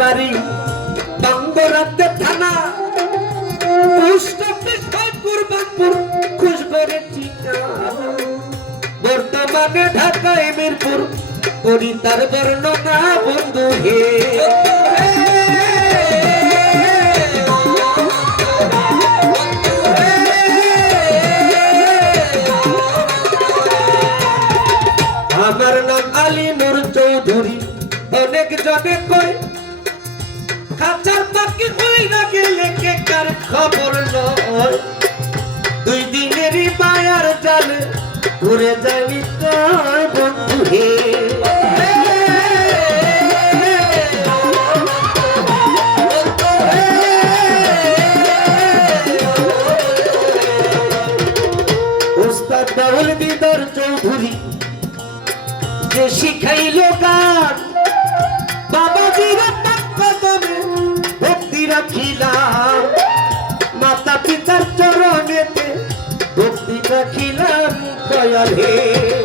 বাড়ি বাঙ্গরাতে থানা post office Kurbanpur খুশগড়ের ঠিকানা বর্তমানে ঢাকায় মিরপুর করি তার বর্ণনা বন্ধু হে আমার নাম আলী নূর চৌধুরী অনেক জনে কই খাঁচার পাখি হই না গেলে কে কার খবর নয় দুই দিনেরই মায়ার জালে ঘুরে যাবি তোর বন্ধু হে উস্তাদ বাউল দিদার চৌধুরী যে শিখাইলো গান বাবাজির কদমে ভক্তি রাখিলাম মাতা পিতার চরণেতে ভক্তি রাখিলাম দয়াল হে